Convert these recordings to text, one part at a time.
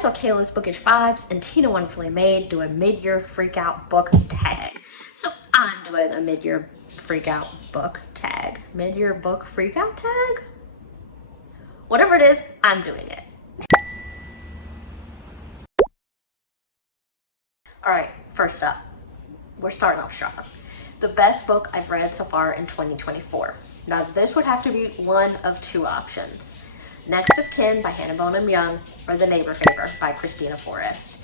so Kayla's Bookish Vibes and Tina Wonderfully Made do a mid-year freakout book tag. So I'm doing a mid-year freakout book tag. Mid-year book freakout tag? Whatever it is, I'm doing it. Alright, first up, we're starting off strong. The best book I've read so far in 2024. Now this would have to be one of two options. Next of Kin by Hannah Bonham Young or The Neighbor Favor by Christina Forrest.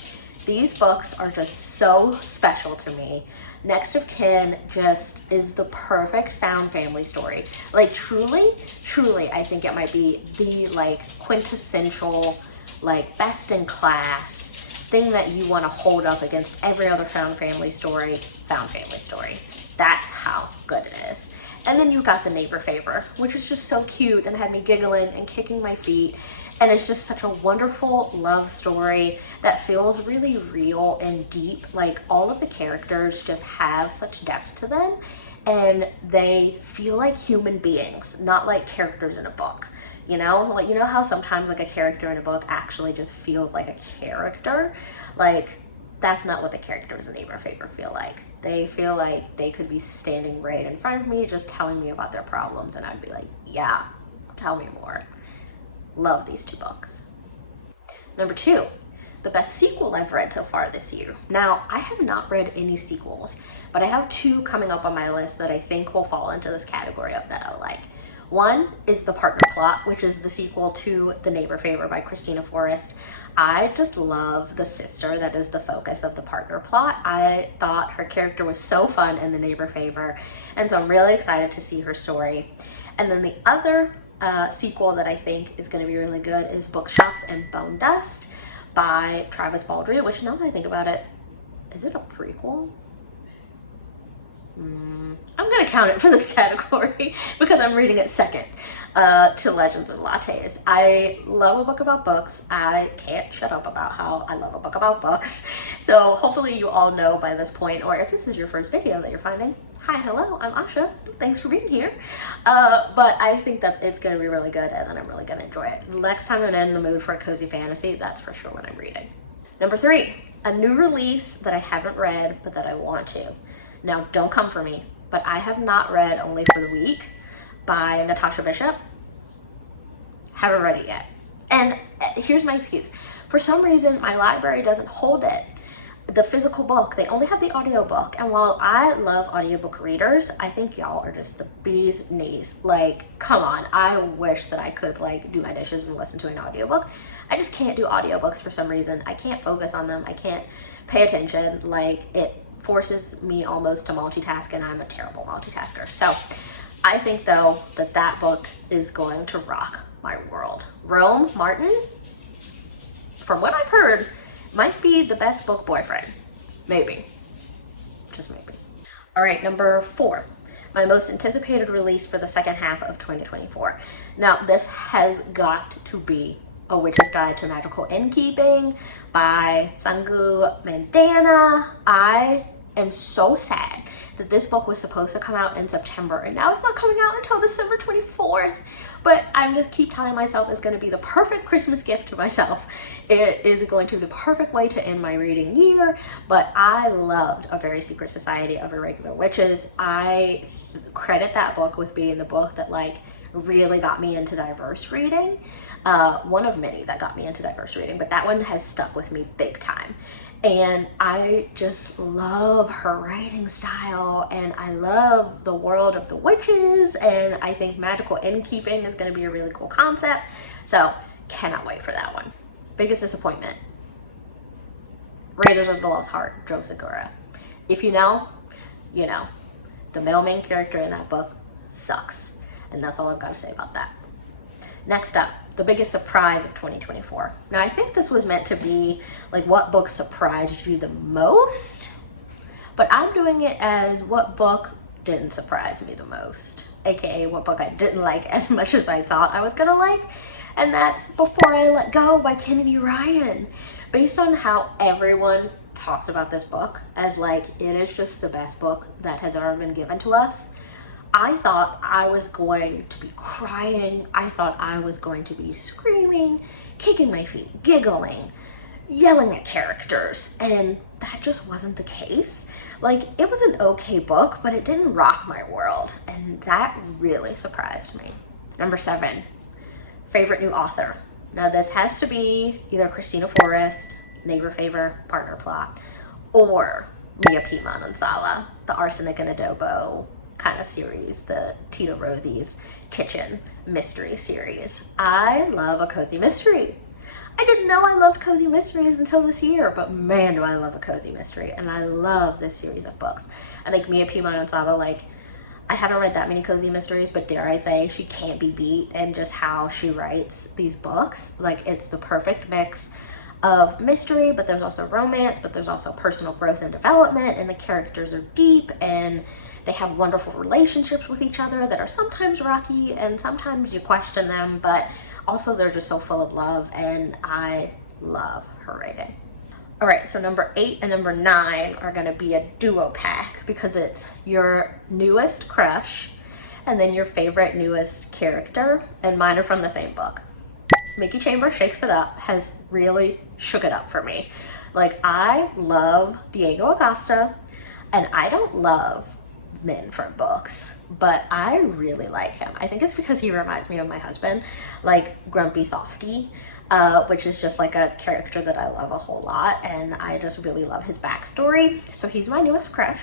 These books are just so special to me. Next of Kin just is the perfect found family story. Like truly, I think it might be the quintessential, best in class thing that you want to hold up against every other found family story. That's how good it is. And then you got The Neighbor Favor, which is just so cute and had me giggling and kicking my feet. And it's just such a wonderful love story that feels really real and deep. Like all of the characters just have such depth to them and they feel like human beings, not like characters in a book. You know how sometimes a character in a book actually just feels like a character? That's not what the characters in Neighbor Favor feel like. They feel like they could be standing right in front of me just telling me about their problems and I'd be like, yeah, tell me more. Love these two books. Number 2, the best sequel I've read so far this year. Now, I have not read any sequels, but I have 2 coming up on my list that I think will fall into this category of that I like. One is The Partner Plot, which is the sequel to The Neighbor Favor by Christina Forrest. I just love the sister that is the focus of The Partner Plot. I thought her character was so fun in The Neighbor Favor, and so I'm really excited to see her story. And then the other sequel that I think is going to be really good is Bookshops and Bone Dust by Travis Baldree, which now that I think about it, is it a prequel? I'm gonna count it for this category because I'm reading it second to Legends and Lattes. I love a book about books. I can't shut up about how I love a book about books. So hopefully you all know by this point, or if this is your first video that you're finding, hi, hello, I'm Asha. Thanks for being here. But I think that it's gonna be really good and then I'm really gonna enjoy it. Next time I'm in the mood for a cozy fantasy, that's for sure what I'm reading. Number 3, a new release that I haven't read but that I want to. Now, don't come for me, but I have not read Only for the Week by Natasha Bishop. Haven't read it yet. And here's my excuse. For some reason, my library doesn't hold it. The physical book, they only have the audiobook. And while I love audiobook readers, I think y'all are just the bee's knees. Come on. I wish that I could do my dishes and listen to an audiobook. I just can't do audiobooks for some reason. I can't focus on them. I can't pay attention. It forces me almost to multitask and I'm a terrible multitasker. So I think though that book is going to rock my world. Rome Martin, from what I've heard, might be the best book boyfriend. Maybe. Just maybe. Alright, number 4. My most anticipated release for the second half of 2024. Now this has got to be A Witch's Guide to Magical Innkeeping by Sangu Mandana. I am so sad that this book was supposed to come out in September and now it's not coming out until December 24th. But I just keep telling myself it's going to be the perfect Christmas gift to myself. It is going to be the perfect way to end my reading year. But I loved A Very Secret Society of Irregular Witches. I credit that book with being the book that really got me into diverse reading. One of many that got me into diverse reading, but that one has stuck with me big time. And I just love her writing style and I love the world of the witches and I think magical innkeeping is going to be a really cool concept. So cannot wait for that one. Biggest disappointment. Raiders of the Lost Heart, Joe Segura. If you know, you know. The male main character in that book sucks. And that's all I've got to say about that. Next up, the biggest surprise of 2024. Now, I think this was meant to be what book surprised you the most, but I'm doing it as what book didn't surprise me the most, aka what book I didn't like as much as I thought I was gonna like, and that's Before I Let Go by Kennedy Ryan. Based on how everyone talks about this book as it is just the best book that has ever been given to us, I thought I was going to be crying. I thought I was going to be screaming, kicking my feet, giggling. yelling at characters, and that just wasn't the case. Like, it was an okay book, but it didn't rock my world, and that really surprised me. Number 7, favorite new author. Now this has to be either Christina Forrest, Neighbor Favor, Partner Plot, or Mia P. Manansala, the Arsenic and Adobo kind of series, the Tita Rosie's Kitchen mystery series. I love a cozy mystery. I didn't know I loved cozy mysteries until this year, but man, do I love a cozy mystery, and I love this series of books. I think Mia P. Manansala, like, I haven't read that many cozy mysteries, but dare I say, she can't be beat, and just how she writes these books. Like, it's the perfect mix of mystery, but there's also romance, but there's also personal growth and development, and the characters are deep, and they have wonderful relationships with each other that are sometimes rocky, and sometimes you question them, but also they're just so full of love, and I love her writing. All right, so number 8 and number 9 are gonna be a duo pack because it's your newest crush and then your favorite newest character, and mine are from the same book. Mickey Chambers Shakes It Up has really shook it up for me. Like, I love Diego Acosta, and I don't love men from books, but I really like him. I think it's because he reminds me of my husband, like Grumpy Softy, which is just like a character that I love a whole lot, and I just really love his backstory. So he's my newest crush.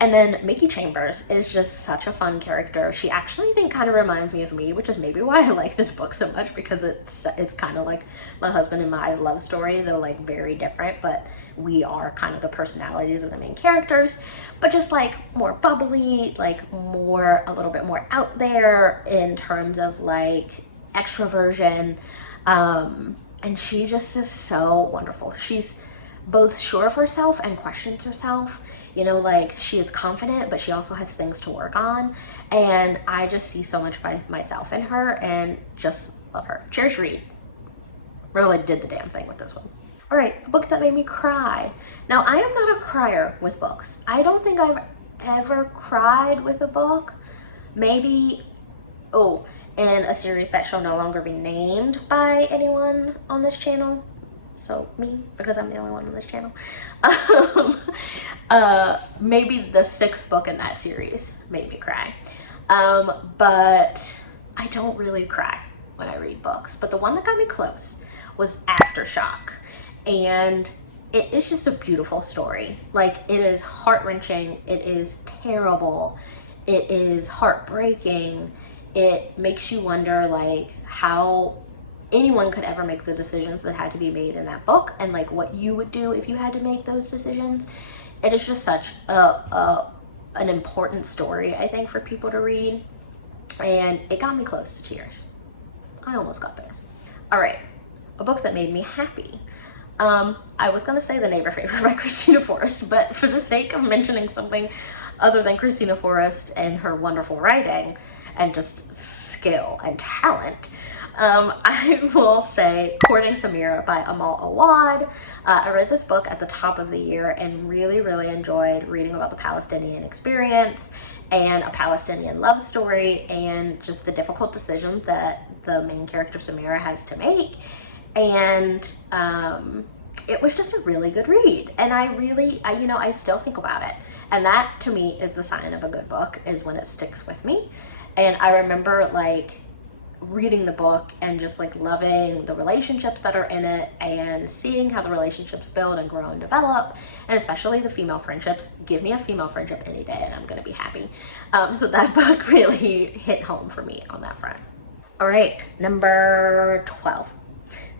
And then Mickey Chambers is just such a fun character. She actually, I think, kind of reminds me of me, which is maybe why I like this book so much, because it's kind of like my husband and my love story. They're like very different, but we are kind of the personalities of the main characters, but just like more bubbly, like more, a little bit more out there in terms of like extroversion. And she just is so wonderful. She's both sure of herself and questions herself. You know, like, she is confident, but she also has things to work on. And I just see so much by myself in her and just love her. Cheers, Read. Really did the damn thing with this one. All right, a book that made me cry. Now, I am not a crier with books. I don't think I've ever cried with a book. Maybe, in a series that shall no longer be named by anyone on this channel. So me, because I'm the only one on this channel. Maybe the 6th book in that series made me cry. But I don't really cry when I read books. But the one that got me close was Aftershock. And it is just a beautiful story. Like, it is heart-wrenching, it is terrible, it is heartbreaking. It makes you wonder, like, how anyone could ever make the decisions that had to be made in that book, and like what you would do if you had to make those decisions. It is just such an important story, I think, for people to read, and it got me close to tears. I almost got there. All right, a book that made me happy. I was gonna say The Neighbor Favor by Christina Forrest, but for the sake of mentioning something other than Christina Forrest and her wonderful writing and just skill and talent, I will say Courting Samira by Amal Awad. I read this book at the top of the year and really, really enjoyed reading about the Palestinian experience and a Palestinian love story and just the difficult decisions that the main character Samira has to make. And it was just a really good read, and I still think about it, and that to me is the sign of a good book, is when it sticks with me. And I remember like reading the book and just like loving the relationships that are in it and seeing how the relationships build and grow and develop, and especially the female friendships. Give me a female friendship any day and I'm gonna be happy. So that book really hit home for me on that front. All right, number 12.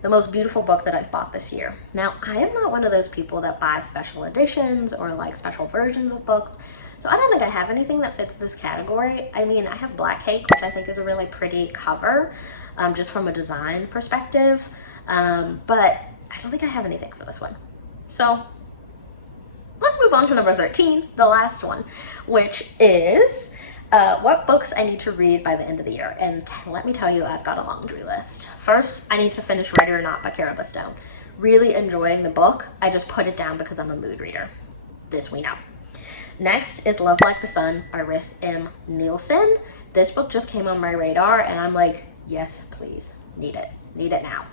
The most beautiful book that I've bought this year. Now, I am not one of those people that buy special editions or like special versions of books, so I don't think I have anything that fits this category. I mean, I have Black Cake, which I think is a really pretty cover, just from a design perspective, but I don't think I have anything for this one. So let's move on to number 13, the last one, which is what books I need to read by the end of the year. And let me tell you, I've got a laundry list. First, I need to finish Ready or Not by Cara Stone. Really enjoying the book. I just put it down because I'm a mood reader. This we know. Next is Love Like the Sun by Rhys M. Nielsen. This book just came on my radar and I'm like, yes, please. Need it. Need it now.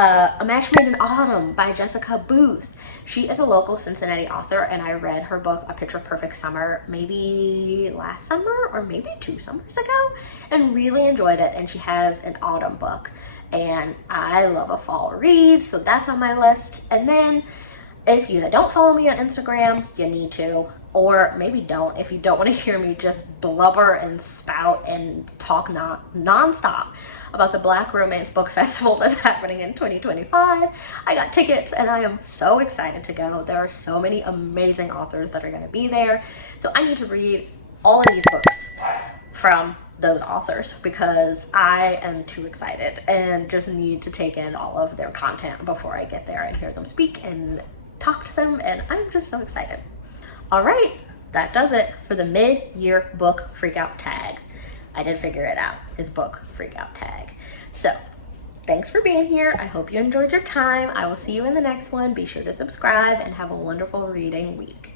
A Match Made in Autumn by Jessica Booth. She is a local Cincinnati author, and I read her book, A Picture Perfect Summer, maybe last summer or maybe 2 summers ago, and really enjoyed it. And she has an autumn book, and I love a fall read, so that's on my list. And then if you don't follow me on Instagram, you need to, or maybe don't if you don't want to hear me just blubber and spout and talk non-stop about the Black Romance Book Festival that's happening in 2025. I got tickets and I am so excited to go. There are so many amazing authors that are going to be there. So I need to read all of these books from those authors because I am too excited and just need to take in all of their content before I get there and hear them speak and talk to them, and I'm just so excited. All right, that does it for the mid-year book freakout tag. I did figure it out, his book freakout tag. So thanks for being here. I hope you enjoyed your time. I will see you in the next one. Be sure to subscribe and have a wonderful reading week.